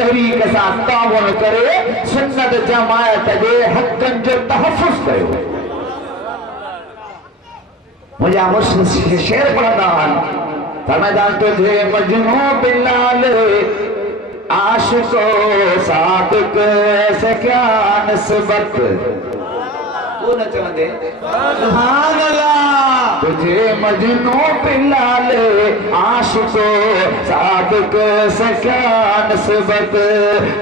तहरीक सां ताउन करे सुन्नत जमायत जे हक़नि जो तहफ़्फ़ुज़ कयो। मुंहिंजा मुर्शिद शेर पढ़ंदा आहिनि फरमाईंदा तुझे मजनू बिलाल आशिको सादिक से क्या निस्बत वो न चवंदे सुभान अल्लाह तुझे मजनू बिलाल आशिको सादिक से क्या निस्बत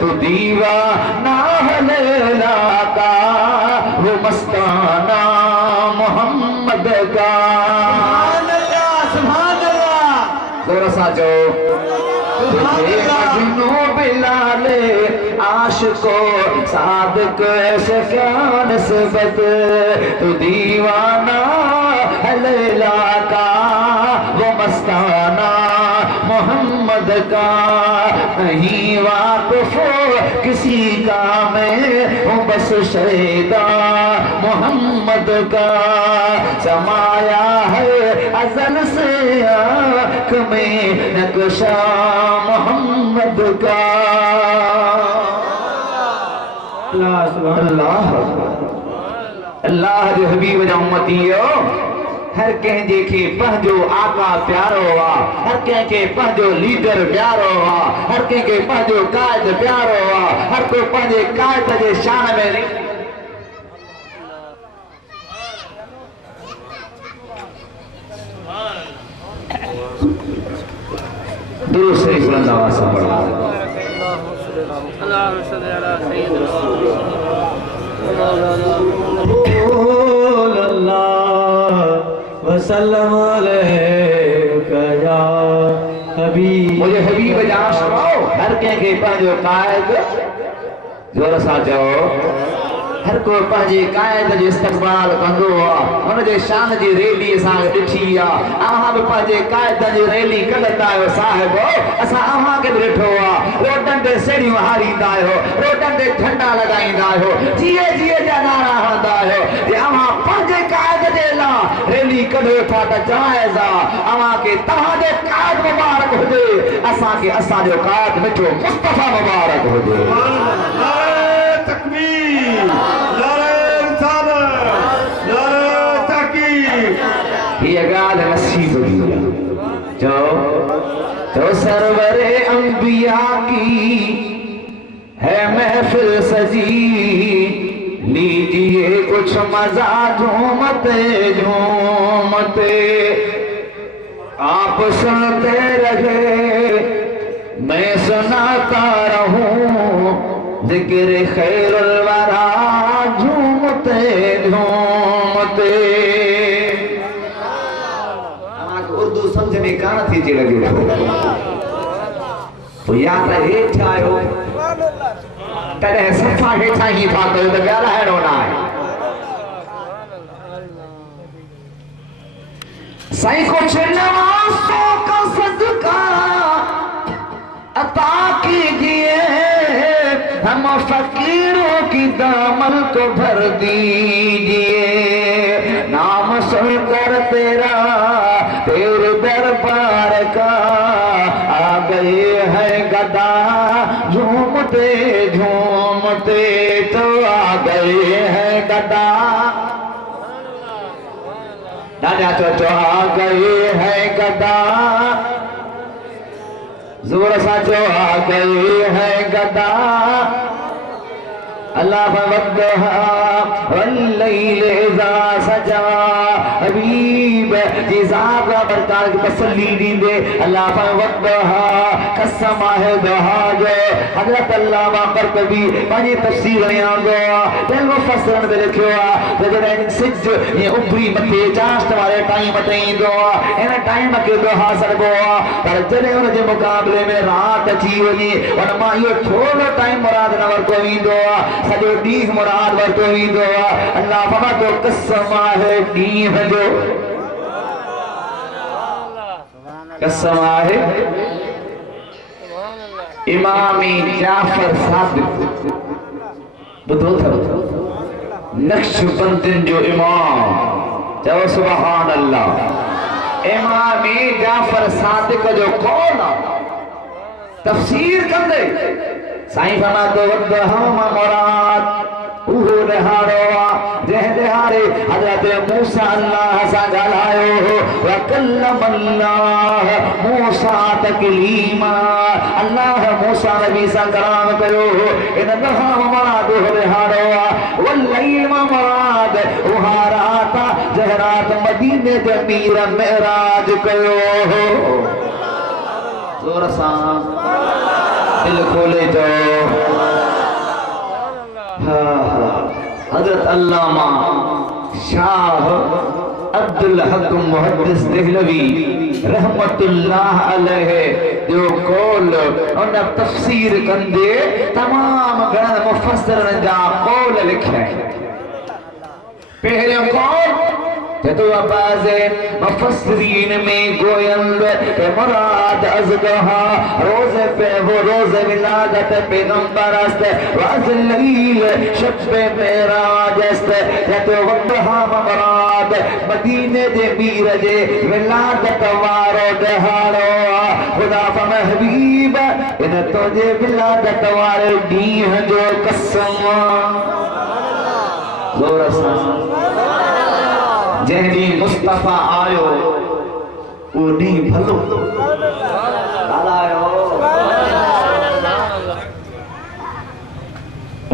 तू दीवाना है लैला का वो मस्ताना मोहम्मद का। सुभान अल्लाह जोर सा जो तुझे मजनू बिलाल आशिको सादिक से क्या निस्बत तू दीवाना है लैला का वो मस्ताना मोहम्मद का। नहीं वाक़िफ़ किसी का मैं हूँ बस शैदा मोहम्मद का। समाया है अज़ल से आँख में नक्शा मोहम्मद का। अल्लाह अल्लाह जो हबीब जा उम्मतियो हर कंहिंजे खे पंहिंजो आका प्यारो आहे, हर कंहिंखे पंहिंजो लीडर प्यारो आहे, हर कंहिंखे पंहिंजो क़ाइद प्यारो आहे, हर को पंहिंजे क़ाइद जे शान में दुरूद शरीफ बुलंद आवाज़ से पढ़ो। अल्लाहुम्मा सल्ली अला सय्यिदिना वसल्लम अलैका या हबीब। मुझे हबीब जा सुनाओ हर कंहिंखे पंहिंजो क़ाइद जोर सां चओ हर को पंहिंजे क़ाइद जो इस्तक़बाल कंदो आहे हुन जे शान जी रैली असां ॾिठी आहे। अव्हां बि पंहिंजे क़ाइद जी रैली कढंदा आहियो साहिब असां अव्हां खे बि ॾिठो आहे रोडनि ते सेड़ियूं हारींदा आहियो रोडनि ते झंडा लॻाईंदा आहियो जीए जीए जा नारा हणंदा आहियो जे अव्हां पंहिंजे क़ाइद जे लाइ रैली कढो था त जाइज़ आहे। अव्हां खे तव्हांजो क़ाइद मुबारक हुजे असांखे असांजो क़ाइद मिठो मुस्तफ़ा मुबारक हुजे। ये गाल नसीब दिया जो सरवरे अंबिया की है महफिल सजी लीजिए कुछ मजा झूमते झूमते आप सुनते रहे मैं सुनाता रहूं जिक्र खैरुल वरा झूमते झूमते। समझ में कान थी चे लगे तो या त हेठ आयो तॾहिं सफ़ा हेठां ही था कयो त ॻाल्हाइणो न आहे। साईं कुछ नवाज़ों का सदका अता कीजिए हम फकीरों की दामन को भर दीजिए नाम सुनकर तेरा तेरे दरबार का आ गए हैं गदा झूमते झूमते तो आ गए हैं गदा दादा तो आ गए हैं गदा जोर सा जो आ गए हैं गदा अल्लाह वद्दहा वल्लैल इज़ा सजा हबीब जी ज़ात बरकार की तसल्ली दींदे अल्लाह वद्दहा कसम है दहा जो हज़रत अल्लामा क़ुरतुबी पंहिंजी तफ़सीर में आंदो आहे मुफ़स्सिरन में लिखियो आहे त जॾहिं सिज ये उभरी मथे चाश्त वारे टाइम ते ईंदो आहे इन टाइम खे दुहा सॾिबो आहे पर जॾहिं हुन जे मुक़ाबले में राति अची वञे उन मां इहो थोरो टाइम मुराद न वरितो ईंदो आहे सॼो ॾींहुं मुराद वरितो ईंदो आहे। अल्लाह फरमातो कसम आहे ॾींहं जो कसम आहे इमामी जाफर सादिक ॿुधो अथव नक्शबंदियुनि जो इमाम चओ सुभान अल्लाह इमामी जाफर सादिक जो कौन आहे तफसीर कंदे साईं फरमा तो वद हम मुराद उहो दहाड़ो जह दहाड़े हजरत मूसा अल्लाह सा ॻाल्हायो व कल्लम अल्लाह मूसा तकलीमा अल्लाह मूसा नबी सा कलाम कयो इन दहा मुराद उहो दहाड़ो वल्लैल मुराद उहा रात जह रात मदीने जे मीर मेराज कयो जोर सा दिल खोले जो हजरत अल्लामा शाह अब्दुल हक मुहद्दिस देहलवी रहमतुल्लाह अलैहि जो कौल उन तफसीर कंदे तमाम घणा मुफस्सिरन जा कौल लिखे पहले कौल जदो आवाज़े मुफस्सिरीन में गोयंद के मुराद अज़दहा रोज़े पे वो रोज़े विलादत पैगंबर अस्त वज़लील शब मेराज अस्त जदो वक़्तहा मुराद मदीने जे मीर जे विलादत वारो दहाड़ो खुदा फम हबीब इन तुझे विलादत वारे ॾींहं जो कसम ज़ोर सां जैदी मुस्तफा आयो ओडी भलो आयो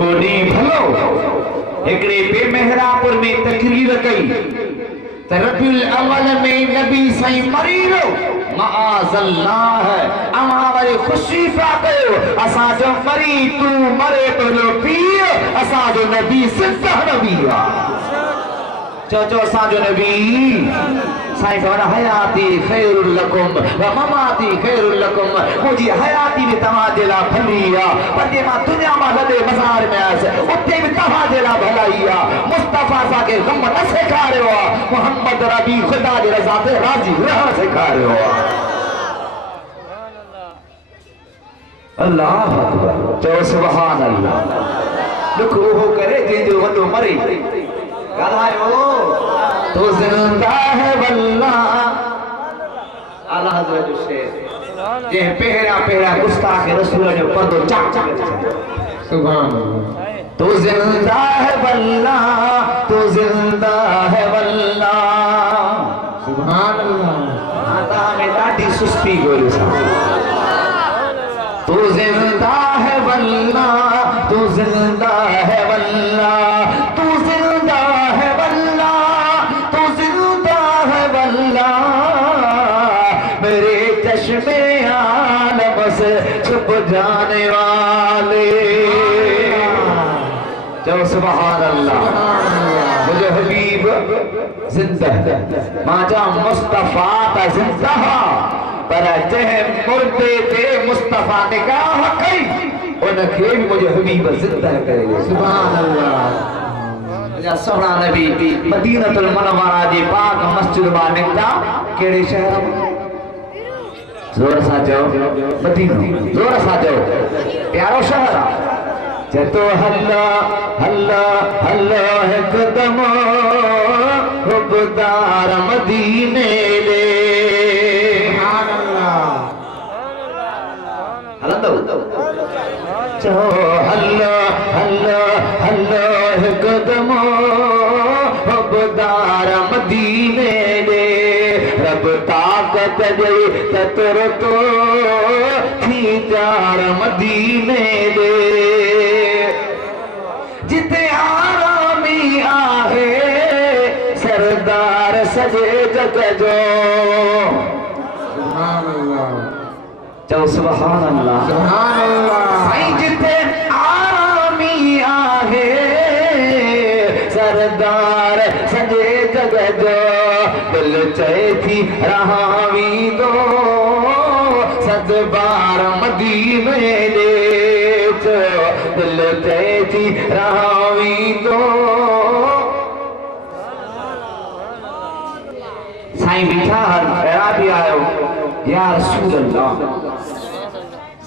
ओडी भलो एकड़े बेमहरापुर में तकरीर कई त रबीउल अव्वल में नबी साईं मरी वियो माअज़ल्लाह अमा वरी खुशी पा कयो असा जो मरी तू मरे तो पीर असा जो नबी सिद्ध नबी चो साजो नबी साईं फरमाया हयाती खैरुल लकुम व ममाती खैरुल लकुम मुझी हयाती भी तव्हांजे ला भली आहे पर जे मां दुनिया मां लॾे मज़ार में आयुसि उते भी तव्हांजे ला भलाई आहे मुस्तफा असांखे गम न सेखारियो आहे मोहम्मद रबी ख़ुदा जी रज़ा ते राज़ी रहण सेखारियो आहे अल्लाह अकबर चओ सुभान अल्लाह दुख उहो करे जंहिंजो वॾो मरे तो जिंदा है वल्लाह आला हज़रत शेर जे पहरा पहरा गुस्ताख रसूल जो पर्दो चाक सुभान अल्लाह तो जिंदा है वल्लाह तो जिंदा है वल्लाह सुभान अल्लाह आता में ॾाढी सुस्ती गोरी सा तो जिंदा है वल्लाह तो जिंदा है वल्लाह तो जिंदा है वल्लाह तो जिंदा है वल्लाह मेरे चश्मे आलम से छुप जाने वाले जो सुभान अल्लाह मुझे हबीब जिंदा माजा मुस्तफा ता जिंदा पर जह मुर्दे ते मुस्तफा निगाह कई उनखे मुझे हबीब जिंदा करे सुभान अल्लाह या सोहना नबी मदीनतुल मुनव्वरा जी पाक मस्जिद मां निकता केड़े शहर में जोर सा चओ मदीना जोर सा चओ प्यारो शहर जतो हल्ला हल्ला हल्ला है कदम हुबदार मदीने ले सुभान अल्लाह हल्ला चो हल्ला हल्ला हल्ला है कदम हुबदार मदीने ले रब ताकत दे ततर तो थी चार मदीने ले जिते आरामी आहे सरदार सजे जग जो सुभान अल्लाह चो सुभान अल्लाह सुभान अल्लाह साईं जिते आरामी आहे सरदार सजे जग जो दिल चए थी रहावी दो सद बार मदीने ले दिल चए थी रहावी दो साईं बिठा भी आयो या रसूल अल्लाह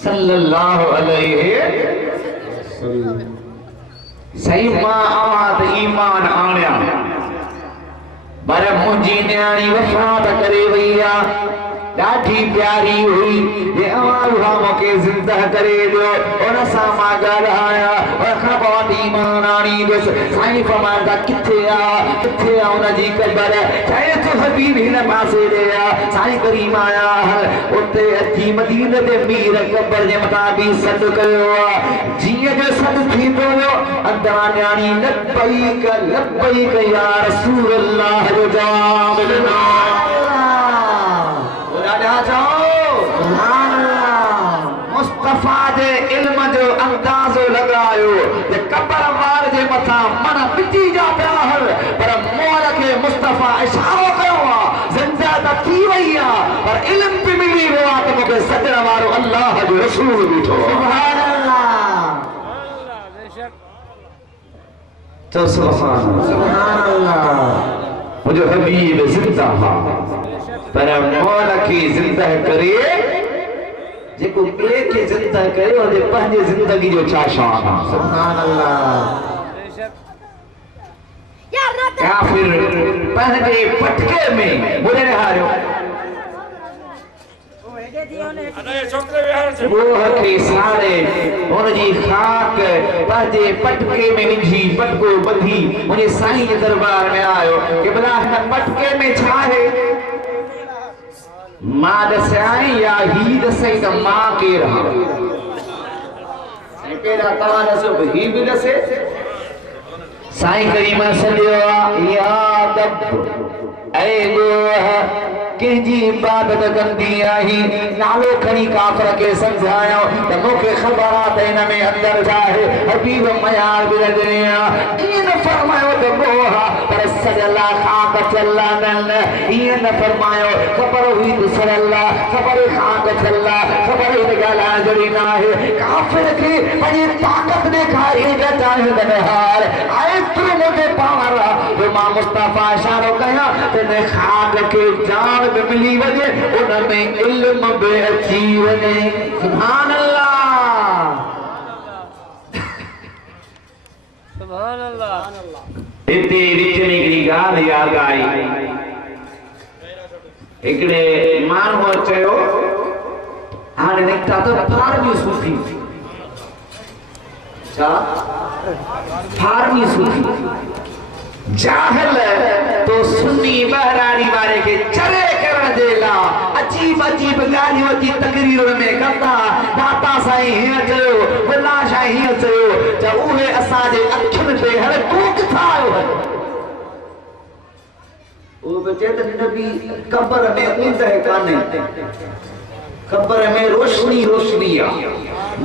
सल्लल्लाहु अलैहि सही मां आवाज़ ईमान आण्या पर मुंहिंजी न्याणी वफ़ात करे वई आहे ॾाढी प्यारी हुई ये अवां मूंखे ज़िंदा करे ॾियो उन सां मां ॻाल्हाया उन खां पोइ ईमान आणींदुसि साईं फरमाईंदा किथे आ उनजी क़बर चए थो हबीब हिन पासे ॾे आ साईं करीम आया उते अची मदीने ते मीर क़बर जे मथां बि सॾु कयो आहे जीअं जो सॾु थींदो वियो अंदरां न्याणी लब्बैक या रसूल अल्लाह जो जवाब ॾिनो मुस्तफा जे इल्म जो अंदाज़ो लगायो ते कबर वार जे मथा मन पिटी जा पिया हल पर मोर के मुस्तफा इशारो कयो आ जिंदा त थी वई आ पर इल्म भी मिली वियो आ त मूंखे सॾण वारो अल्लाह जो रसूल बीठो सुभान अल्लाह बेशक तो सुभान अल्लाह मुझे हबीब जिंदा हा पर मौला की जिंदा करे जेको ॿिए खे जिंदा करे उनजे पंहिंजे ज़िंदगी जो छा शान आहे सुभान अल्लाह काफ़िर पंहिंजे पटके में मुड़े हारियो वो के सारे उनजी खाक पंहिंजे पटके में विझी पटको ॿधी मुंहिंजे साईं जे दरबार में आयो कि भला हिन पटके में छा आहे मां दसाई या ही दसई त मां केर हा ऐं पहिरां तव्हां दसो ही बि दसे साईं करीम सॼो या दब ऐ गोह कंहिंजी इबादत कंदी आही नालो खणी काफ़िर खे सम्झायो त मूंखे ख़बर आहे त हिन में अंदर छा आहे हबीब मयार बि लॻे ईअं न फरमायो त गोह पर सजला खाक चला न ईअं न फरमायो ख़बर हुई त सजला ख़बर खाक चला ख़बर हिन ॻाल्हि जहिड़ी न आहे काफ़िर खे पंहिंजी ताक़त ॾेखारी त चाहे त हार आहे तूं मुंहिंजे पावर जो मां मुस्तफा इशारो कयां त हिन खाक खे जान में मिली वजे उन में इल्म भी अची वजे सुभान अल्लाह सुभान अल्लाह इते विच में हिकिड़ी ॻाल्हि यादि आई हिकिड़े माण्हूअ चयो हाणे निकिता त फारमी सूफ़ी छा फारमी सूफ़ी जाहिल तो सुन्नी बहरानी वारे के चरे करण जे ला अजीब अजीब ॻाल्हियूं जी तकरीर में कंदा दाता साईं हीअं चयो भला साईं हीअं चयो त उहे असांजे अखियुनि ते हाणे तूं किथां आयो उहो बि चए त नबी क़बर में ऊंदहि कान्हे क़बर में रोशनी रोशनी आहे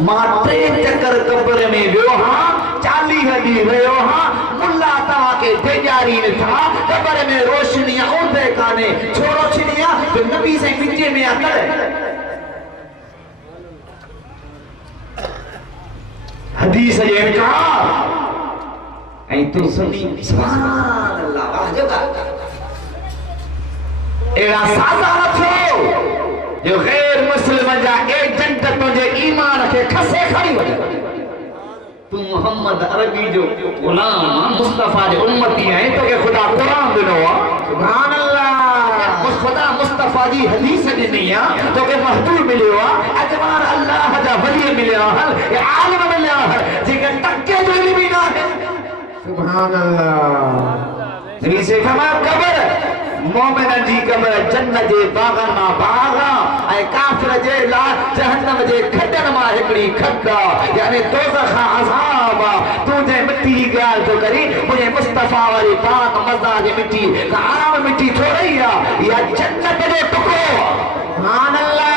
मां 3 चक्कर क़बर में वियो हा 40 ॾींहं रहियो हा मुल्ला तव्हांखे तेजारी न था क़बर में रोशनी ऊंदे कान्हे छो रोशनी आहे त नबी साईं विच में आहे तॾहिं हदीस जे इनकार ऐं तूं सुनी सुभान अल्लाह वाह जगा एड़ा सादा नथो जो गैर मुस्लिम जा एजेंट तुंहिंजे ईमान खे खसे खणी वञे तू मोहम्मद अरबी जो गुलाम मुस्तफा जे उम्मती है तोखे खुदा कुरान ॾिनो आहे सुभान अल्लाह उस खुदा मुस्तफा जी हदीस ॾिनी आहे तोखे महबूब मिलियो आहे अजवार अल्लाह जा वली मिलिया आहिनि या आलिम मिलिया आहिनि जेके टके जो इल्म ई न आहे सुभान अल्लाह रीसे फरमा क़बर मोमिन जी क़बर जन्नत जे बागन मां बाग ऐं काफ़िर जे ला जहन्नम जे खॾनि मां हिकिड़ी खड्डा यानी दोज़ख खां अज़ाब तूं जे मिट्टी जी ॻाल्हि थो करी मुंहिंजे मुस्तफा वारी पाक मज़ा जी मिट्टी का आराम मिट्टी थोड़ी आहे इहा जन्नत जो टुकड़ो सुभान अल्लाह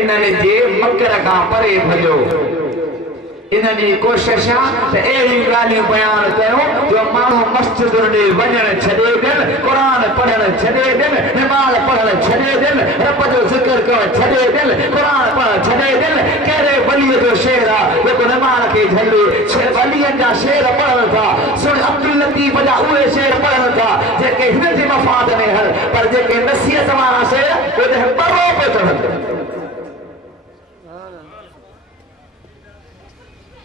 इन्हनि जे मकर खां परे भॼो इन्हनि जी कोशिश आहे त अहिड़ियूं ॻाल्हियूं बयान कयूं जो माण्हू मस्जिद ॾे वञण छॾे ॾियनि क़ुरान पढ़ण छॾे ॾियनि नमाज़ पढ़ण छॾे ॾियनि रब जो ज़िक्र करणु छॾे ॾियनि क़ुरान पढ़ण छॾे ॾियनि कहिड़े वलीअ जो शेर आहे जेको नमाज़ खे झले वलीअनि जा शेर पढ़नि था सुन अब्दुल लतीफ़ जा उहे शेर पढ़नि था जेके हिन जे मफ़ाद में आहिनि पर जेके नसीहत वारा शेर उहे बरो पियो चढ़नि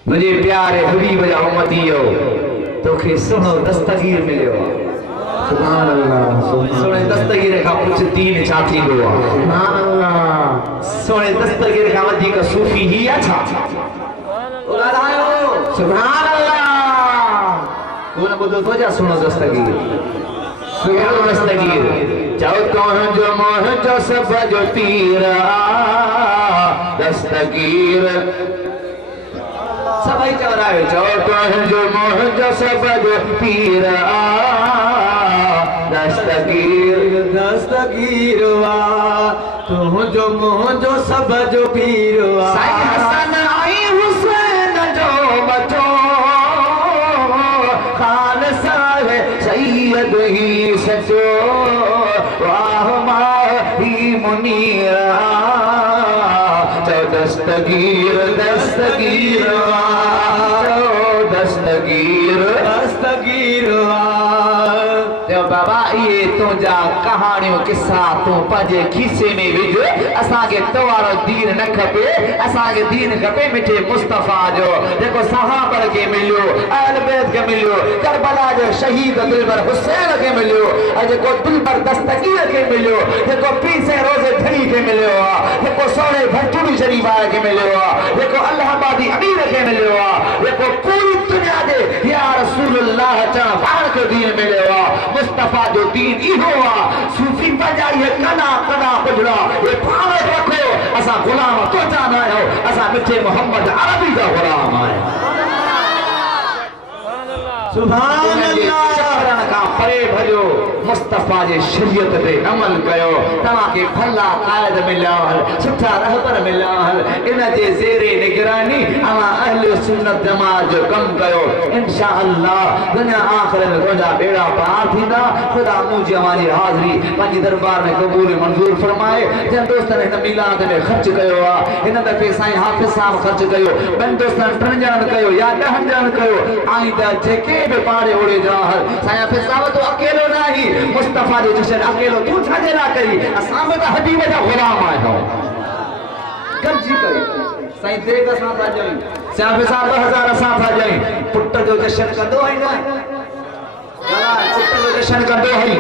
मुझे प्यारे हबीब जा उम्मतियो तोखे सुनो दस्तगीर मिलियो सुभान अल्लाह सोने दस्तगीर का कुछ दीन छा थींदो आहे सुभान अल्लाह सोने दस्तगीर का वधीक सूफी ही अच्छा सुभान अल्लाह तूने बुधो तो जा सुनो दस्तगीर सुनो दस्तगीर जाओ तो जो सब जो तीरा दस्तगीर सभी चल रहा है जाओ जो सब जो तीरा दस्तगीर दस्तगीरवा तो जो मोह जो सब जो पीरवा साईं हसन आई हुसैन जो बचो खालसा है सैयद ही सचो वाह माही मुनीरा चो दस्तगीर दस्तगीरवा चो दस्तगीर दस्तगीरवा बाबा ये तुझा कहानियों किस्सा तू पंहिंजे खीसे में विझ असांखे तवारो दीन न खपे असांखे दीन खपे मिठे मुस्तफा जो जेको सहाबा के मिलियो अहल बैत के मिलियो करबला जो शहीद दिलबर हुसैन के मिलियो और जेको दिलबर दस्तगीर के मिलियो जेको पीर से रोजे धड़ी के मिलियो जेको सोने भटूरी शरीफ के मिलियो जेको अल्लाहाबादी अमीर के मिलियो जेको पूरी दुनिया दे या रसूलुल्लाह चण पाण के दीन मिलियो मुस्तफा जो दीन इहो आ सूफी पंजाई है कना कना पुजड़ा ये पावे रखो असा गुलाम तो जाना है असा मिठे मोहम्मद अरबी का गुलाम है सुभान अल्लाह शहरन का परे भजो मुस्तफा जे शरीयत पे अमल कयो तवा के भला कायद मिला हल सुठा रहबर मिला हल इन जे जेरे निगरानी अवा अहले सुन्नत जमात जो कम कयो इंशाअल्लाह दुनिया आखिरत में रोजा बेड़ा पार थींदा खुदा मुझे हमारी हाजिरी पंहिंजे दरबार में कबूल मंजूर फरमाए जन दोस्तन इन मिलाद में खर्च कयो आ इन दफे साईं हाफिज साहब खर्च कयो बन दोस्तन 3 ॼणनि कयो या 10 ॼणनि कयो आइंदा जेके भी पाड़े ओड़े जा साईं हाफिज साहब तो अकेलो नहीं मुस्तफा जो जशन अकेलो तू छाजे ना करी असां में त हबीब जा गुलाम आयो गंजी करी साईं देग असां था जई साईं हाफिज साहब 2000 असां था जई पुट जो जशन कंदो है ना पुट जो जशन कंदो है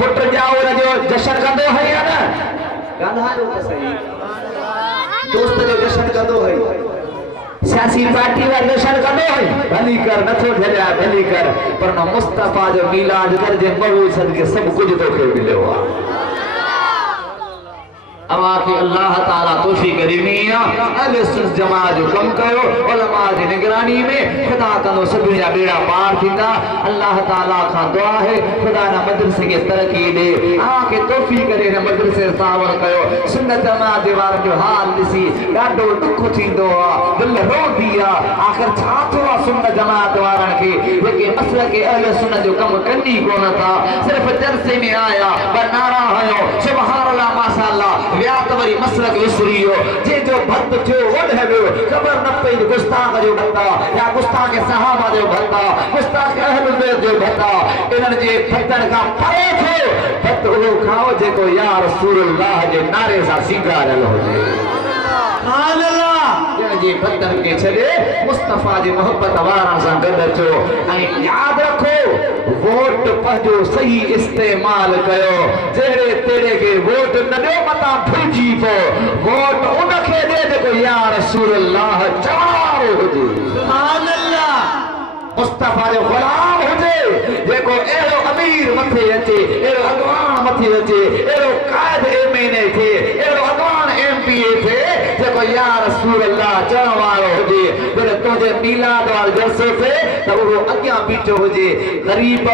पुट जाओ जो जशन कंदो है या ना गाना जो सही दोस्त जो जशन कंदो है सियासी पार्टी वाले दर्शन करने हैं भली कर नथो झलिया भली कर पर न मुस्तफा जो मिलाद कर जे मबूल सदके सब कुछ तो के मिलो अवा के अल्लाह ताला तौफीक ॾिनी आहे अहले सुन्नत जमात जो कम कयो उलमा जी निगरानी में खुदा कंदो सभिनी जा बेड़ा पार थींदा अल्लाह ताला खां दुआ है खुदा ना मदरसे के तरक्की दे आके तौफीक करे न मदरसे सावर कयो सुन्नत जमात जे वारनि जो हाल ॾिसी ॾाढो दुख थींदो आहे दिल रोंदी आहे आखिर छा थियो आहे सुन्नत जमात वारनि खे जेके मसले के अहले सुन्नत जो कम कनी कोन था सिर्फ जलसे में आया पर नारा हयो सुभान अल्लाह माशाअल्लाह व्यात वरी मसलक विसरियो जे जो भक्त थियो वड है खबर न पई गुस्ताख जो भत्ता या गुस्ताख सहाबा जो भत्ता गुस्ताख अहले बैत जो भत्ता इनन जे भक्तन का परे थियो भक्त वो खाओ जेको या रसूलुल्लाह जे नारे सा सिंगारल होजे सुभान अल्लाह जे भक्तन के छले मुस्तफा जी मोहब्बत वारा सा गद अचो ऐं याद रखो वोट पंहिंजो सही इस्तेमाल कयो जेड़े तेरे के वोट न दे मता भुलजी पो वोट उनखे दे जेको या रसूलुल्लाह चवारो हुजे सुभान अल्लाह मुस्तफा जो गुलाम हुजे जेको एड़ो अमीर मथे अचे एड़ो अगवान मथे अचे एड़ो कायद एमएनए थे एड़ो अगवान एमपीए थे जेको या रसूलुल्लाह चवण वारो हुजे जॾहिं तुंहिंजे मिलाद वारे जलसे ते त उहो अॻियां बीठो हुजे ग़रीब